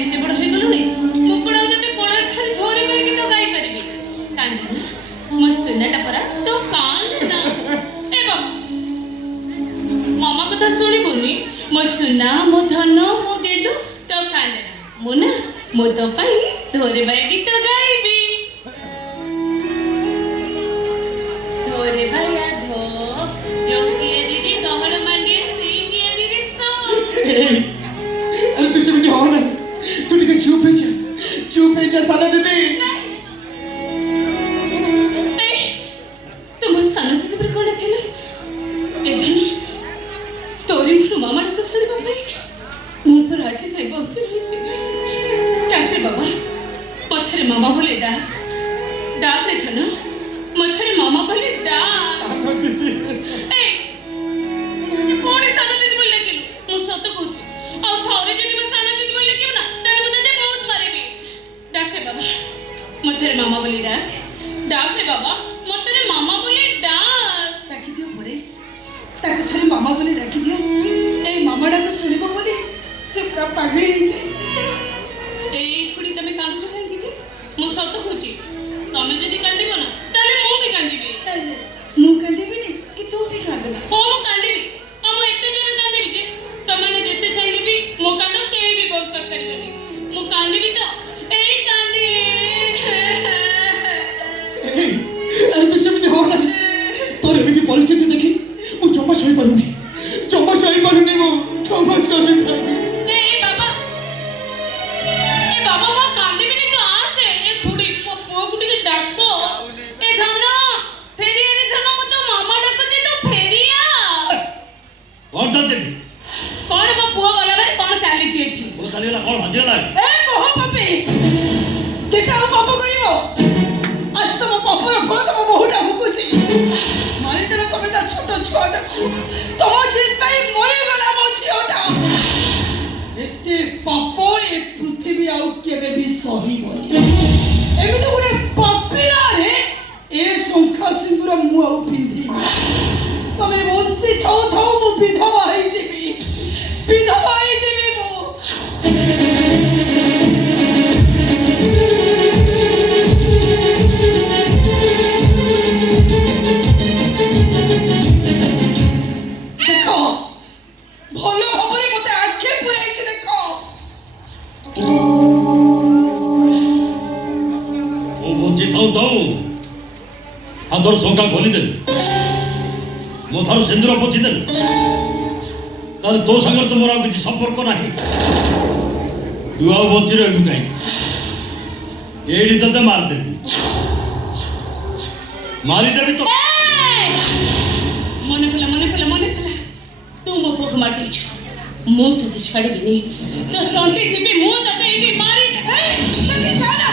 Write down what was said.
एमती बड़ हो गलुनी मु कोन तते कोलर खाली धोरी में गीत गाई परबी कांद मो सुनाटा परा तो कांद ना ए बाबा मामा कथा सुनिबुनी मो सुना मो धन मो गेलु तो कांद मु ना मो तो पाई धोरी बाई गीत गाईबी धोरी भैया धो जो केरी दी गहड़ मांगे सी केरी दी सो अरे तू समझ हो ना तू निके चुप है जा साला दीदी ए तुम साना दीदी पर कोन केले एधनी तोरी मुर मामा को सुनिबा भाई मु पर आज जाय बहुत रहिছে काते बाबा पत्थरे मामा बोले डाक रे थना मथरे मामा बोले डाक ए ये कोन साना दीदी बोले केलु मु सत कहूची आ थोरे जदी म साना दीदी बोले केउ ना तारे मते दे बहुत मारेबी डाक रे बाबा मथरे मामा बोले डाक रे बाबा मथरे मामा बोले डाक डाकी दियो परेश ताको थरे मामा बोले डाकी दियो ए मामा डाको सुनिबो बोले से पूरा पागड़ी हो जाय ए खुडी तमे कांदो काहे कि मु सत कहूची तमे जदी कांदिबो ना ताले मु भी कांदिबी मु कांदेबी नि कि तू भी कांदबा ओ मु कांदिबी आ मु एते जन कांदिबी जे तमने जेते चाइले भी मो कांदो के भी बहुत कर करबनी मु कांदिबी तो ए कांदी अरे तू समझ हो ना तोर एमिति परिस्थिति देखि मु जम्मा सही पारुनी मु जम्मा सही पारुनी ए बाबा मो कांदिबी नि तो आसे ए खुडी मो पुओ गुटी के डाको ए धन फेरी ए धन मो तो मामा डाकते तो फेरिया और चल कौन मो पुओ वाला भाई कौन चाली छी एठी वो चलेला कौन भाजीला ए मोह पपी के चाउ पाप करिवो आज तो मो पापर फल तो मो बहुटा हुकुची मारी देला तमे ता छोटो छोटा तो जित भाई मरे गला मो छियोटा एते पाप ए पृथ्वी आउ केबे भी सही होई एमे तो गुडे पापीला रे ए संखा सिंदूर मु आउ पिंधी तमे बंची थाउ थाउ मु विधवा होई जेबी मु देखो भलो भाबरे मते आखे पुराई के देखो वो बंची थाउ हाथर संका खोली दे मो थारो सिंदूर पोछि दे ताले तो संगर तुमरा किछि संपर्क नाही तू आ बंची रहू काई एडी तते मार दे मारी देबी तो मने पला तू मो पोक माटी छु मो तते छाड़बी नहीं तो टंटे जिबी मो तते एडी मारी दे ए तते चला